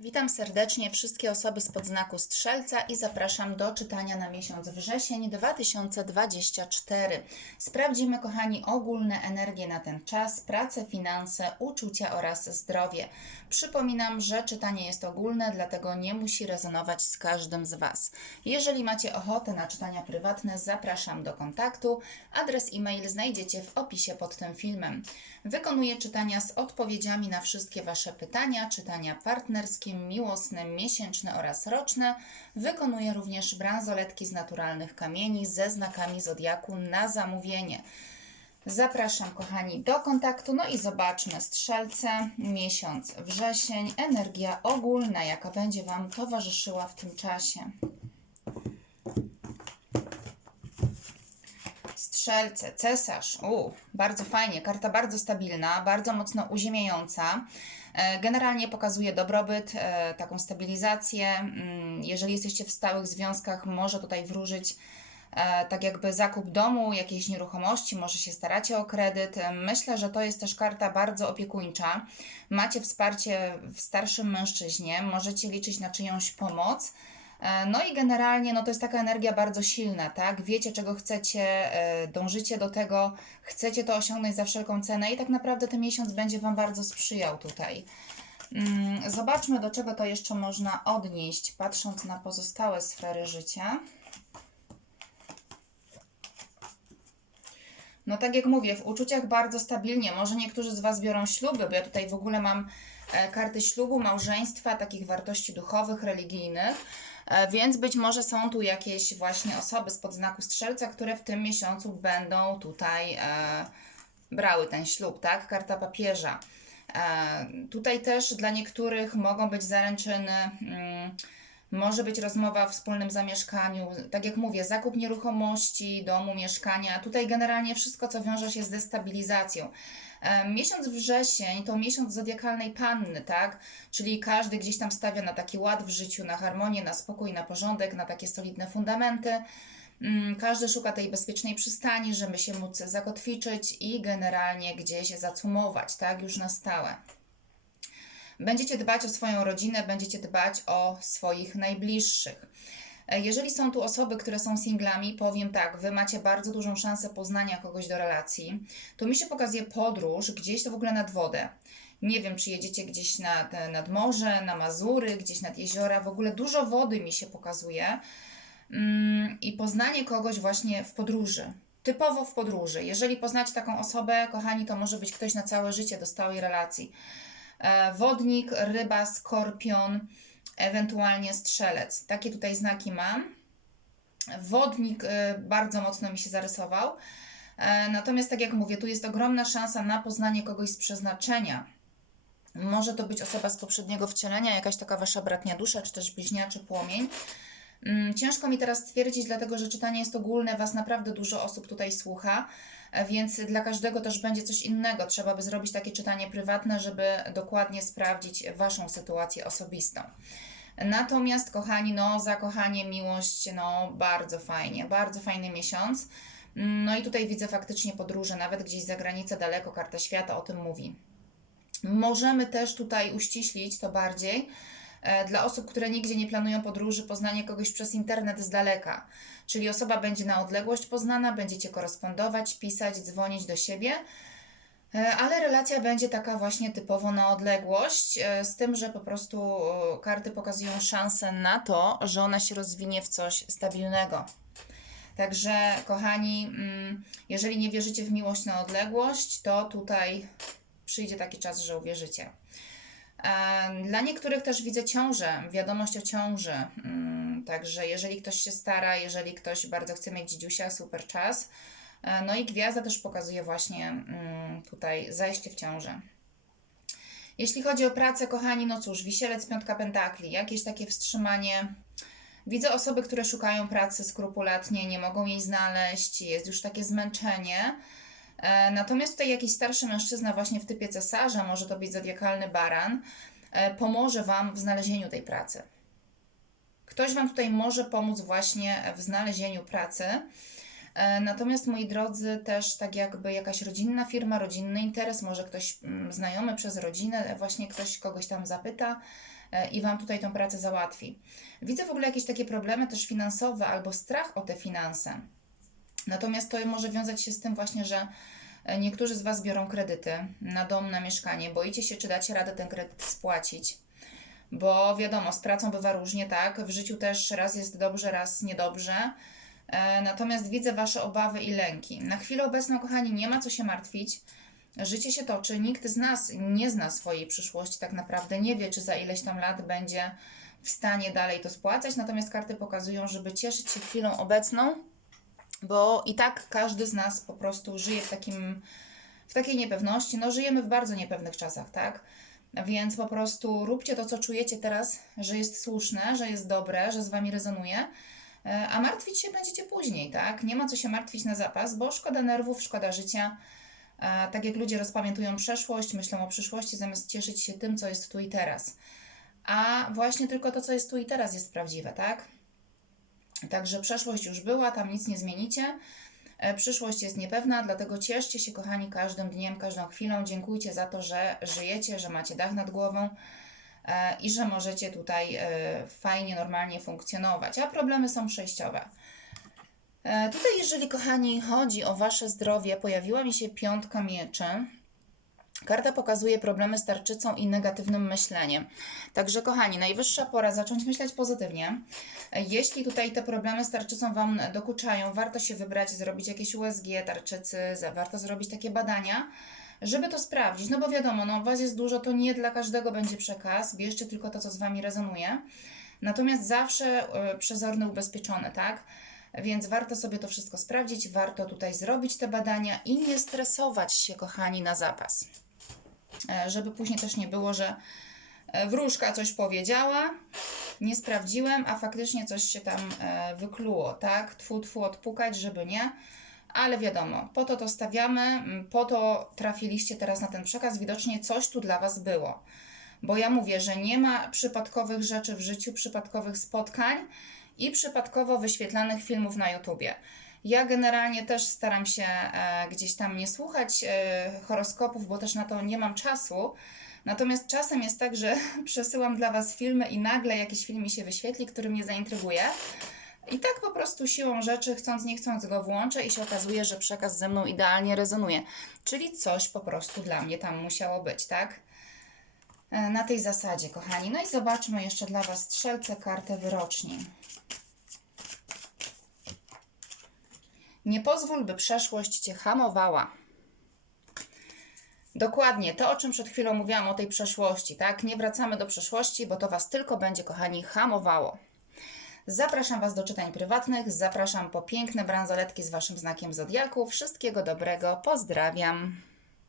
Witam serdecznie wszystkie osoby z podznaku Strzelca i zapraszam do czytania na miesiąc wrzesień 2024. Sprawdzimy, kochani, ogólne energie na ten czas, pracę, finanse, uczucia oraz zdrowie. Przypominam, że czytanie jest ogólne, dlatego nie musi rezonować z każdym z Was. Jeżeli macie ochotę na czytania prywatne, zapraszam do kontaktu. Adres e-mail znajdziecie w opisie pod tym filmem. Wykonuję czytania z odpowiedziami na wszystkie Wasze pytania, czytania partnerskie, miłosne, miesięczne oraz roczne. Wykonuję również bransoletki z naturalnych kamieni ze znakami zodiaku na zamówienie. Zapraszam, kochani, do kontaktu. No i zobaczmy, strzelce, miesiąc wrzesień, energia ogólna, jaka będzie Wam towarzyszyła w tym czasie. Strzelce, cesarz. U, bardzo fajnie. Karta bardzo stabilna, bardzo mocno uziemiająca. E, Generalnie pokazuje dobrobyt, e, taką stabilizację. Mm, Jeżeli jesteście w stałych związkach, może tutaj wróżyć e, tak jakby zakup domu, jakiejś nieruchomości, może się staracie o kredyt. Myślę, że to jest też karta bardzo opiekuńcza. Macie wsparcie w starszym mężczyźnie, możecie liczyć na czyjąś pomoc. E, No i generalnie no to jest taka energia bardzo silna, tak? Wiecie, czego chcecie, e, dążycie do tego, chcecie to osiągnąć za wszelką cenę i tak naprawdę ten miesiąc będzie Wam bardzo sprzyjał tutaj. Mm, Zobaczmy, do czego to jeszcze można odnieść, patrząc na pozostałe sfery życia. No tak jak mówię, w uczuciach bardzo stabilnie. Może niektórzy z Was biorą śluby, bo ja tutaj w ogóle mam karty ślubu, małżeństwa, takich wartości duchowych, religijnych, e, więc być może są tu jakieś właśnie osoby z podznaku strzelca, które w tym miesiącu będą tutaj e, brały ten ślub, tak? Karta papieża. E, tutaj też dla niektórych mogą być zaręczyny. Mm, może być rozmowa o wspólnym zamieszkaniu, tak jak mówię, zakup nieruchomości, domu, mieszkania. Tutaj generalnie wszystko, co wiąże się z destabilizacją. E, Miesiąc wrzesień to miesiąc zodiakalnej panny, tak? Czyli każdy gdzieś tam stawia na taki ład w życiu, na harmonię, na spokój, na porządek, na takie solidne fundamenty. Mm, Każdy szuka tej bezpiecznej przystani, żeby się móc zakotwiczyć i generalnie gdzieś zacumować, tak? Już na stałe. Będziecie dbać o swoją rodzinę, będziecie dbać o swoich najbliższych. Jeżeli są tu osoby, które są singlami, powiem tak, wy macie bardzo dużą szansę poznania kogoś do relacji. Tu mi się pokazuje podróż gdzieś to w ogóle nad wodę. Nie wiem, czy jedziecie gdzieś nad, nad morze, na Mazury, gdzieś nad jeziora. W ogóle dużo wody mi się pokazuje. Mm, I poznanie kogoś właśnie w podróży. Typowo w podróży. Jeżeli poznacie taką osobę, kochani, to może być ktoś na całe życie do stałej relacji. E, Wodnik, ryba, skorpion, ewentualnie strzelec. Takie tutaj znaki mam. Wodnik e, bardzo mocno mi się zarysował. E, Natomiast, tak jak mówię, tu jest ogromna szansa na poznanie kogoś z przeznaczenia. Może to być osoba z poprzedniego wcielenia, jakaś taka wasza bratnia dusza, czy też bliźniaczy płomień. Mm, Ciężko mi teraz stwierdzić, dlatego że czytanie jest ogólne, Was naprawdę dużo osób tutaj słucha, e, więc dla każdego też będzie coś innego. Trzeba by zrobić takie czytanie prywatne, żeby dokładnie sprawdzić Waszą sytuację osobistą. Natomiast, kochani, no, zakochanie, miłość, no, bardzo fajnie, bardzo fajny miesiąc. Mm, No i tutaj widzę faktycznie podróże, nawet gdzieś za granicę, daleko, karta świata o tym mówi. Możemy też tutaj uściślić to bardziej dla osób, które nigdzie nie planują podróży, poznanie kogoś przez internet z daleka. Czyli osoba będzie na odległość poznana, będziecie korespondować, pisać, dzwonić do siebie, e, ale relacja będzie taka właśnie typowo na odległość, e, z tym, że po prostu e, karty pokazują szansę na to, że ona się rozwinie w coś stabilnego. Także, kochani, mm, jeżeli nie wierzycie w miłość na odległość, to tutaj przyjdzie taki czas, że uwierzycie. Dla niektórych też widzę ciążę, wiadomość o ciąży. Mm, Także jeżeli ktoś się stara, jeżeli ktoś bardzo chce mieć dzidziusia, super czas. E, No i gwiazda też pokazuje właśnie mm, tutaj zajście w ciążę. Jeśli chodzi o pracę, kochani, no cóż, wisielec, piątka pentakli, jakieś takie wstrzymanie. Widzę osoby, które szukają pracy skrupulatnie, nie mogą jej znaleźć, jest już takie zmęczenie. E, Natomiast tutaj jakiś starszy mężczyzna właśnie w typie cesarza, może to być zodiakalny baran, e, pomoże Wam w znalezieniu tej pracy. Ktoś Wam tutaj może pomóc właśnie w znalezieniu pracy. E, Natomiast moi drodzy, też tak jakby jakaś rodzinna firma, rodzinny interes, może ktoś mm, znajomy przez rodzinę, właśnie ktoś kogoś tam zapyta i Wam tutaj tą pracę załatwi. Widzę w ogóle jakieś takie problemy też finansowe albo strach o te finanse. Natomiast to może wiązać się z tym właśnie, że e, niektórzy z Was biorą kredyty na dom, na mieszkanie. Boicie się, czy dacie radę ten kredyt spłacić. Bo wiadomo, z pracą bywa różnie, tak? W życiu też raz jest dobrze, raz niedobrze. E, Natomiast widzę Wasze obawy i lęki. Na chwilę obecną, kochani, nie ma co się martwić. Życie się toczy. Nikt z nas nie zna swojej przyszłości, tak naprawdę nie wie, czy za ileś tam lat będzie w stanie dalej to spłacać. Natomiast karty pokazują, żeby cieszyć się chwilą obecną, bo i tak każdy z nas po prostu żyje w takim, w takiej niepewności. No, żyjemy w bardzo niepewnych czasach, tak? Więc po prostu róbcie to, co czujecie teraz, że jest słuszne, że jest dobre, że z wami rezonuje. E, A martwić się będziecie później, tak? Nie ma co się martwić na zapas, bo szkoda nerwów, szkoda życia. E, Tak jak ludzie rozpamiętują przeszłość, myślą o przyszłości, zamiast cieszyć się tym, co jest tu i teraz. A właśnie tylko to, co jest tu i teraz, jest prawdziwe, tak? Także przeszłość już była, tam nic nie zmienicie. E, Przyszłość jest niepewna, dlatego cieszcie się, kochani, każdym dniem, każdą chwilą. Dziękujcie za to, że żyjecie, że macie dach nad głową e, i że możecie tutaj e, fajnie, normalnie funkcjonować. A problemy są przejściowe. Tutaj, jeżeli kochani, chodzi o Wasze zdrowie, pojawiła mi się piątka mieczy. Karta pokazuje problemy z tarczycą i negatywnym myśleniem. Także, kochani, najwyższa pora zacząć myśleć pozytywnie. Jeśli tutaj te problemy z tarczycą Wam dokuczają, warto się wybrać, zrobić jakieś USG tarczycy, warto zrobić takie badania, żeby to sprawdzić. No bo wiadomo, no, Was jest dużo, to nie dla każdego będzie przekaz. Bierzcie tylko to, co z Wami rezonuje. Natomiast zawsze e, przezorny, ubezpieczony, tak? Więc warto sobie to wszystko sprawdzić, warto tutaj zrobić te badania i nie stresować się, kochani, na zapas. E, Żeby później też nie było, że e, wróżka coś powiedziała, nie sprawdziłem, a faktycznie coś się tam e, wykluło, tak? Tfu, tfu, odpukać, żeby nie. Ale wiadomo, po to to stawiamy, m, po to trafiliście teraz na ten przekaz, widocznie coś tu dla Was było. Bo ja mówię, że nie ma przypadkowych rzeczy w życiu, przypadkowych spotkań i przypadkowo wyświetlanych filmów na YouTubie. Ja generalnie też staram się e, gdzieś tam nie słuchać e, horoskopów, bo też na to nie mam czasu. Natomiast czasem jest tak, że przesyłam dla Was filmy i nagle jakiś film mi się wyświetli, który mnie zaintryguje. I tak po prostu siłą rzeczy, chcąc nie chcąc go włączę i się okazuje, że przekaz ze mną idealnie rezonuje. Czyli coś po prostu dla mnie tam musiało być, tak? E, Na tej zasadzie, kochani. No i zobaczmy jeszcze dla Was strzelce kartę wyroczni. Nie pozwól, by przeszłość Cię hamowała. Dokładnie to, o czym przed chwilą mówiłam o tej przeszłości, tak? Nie wracamy do przeszłości, bo to Was tylko będzie, kochani, hamowało. Zapraszam Was do czytań prywatnych, zapraszam po piękne bransoletki z Waszym znakiem zodiaku. Wszystkiego dobrego, pozdrawiam.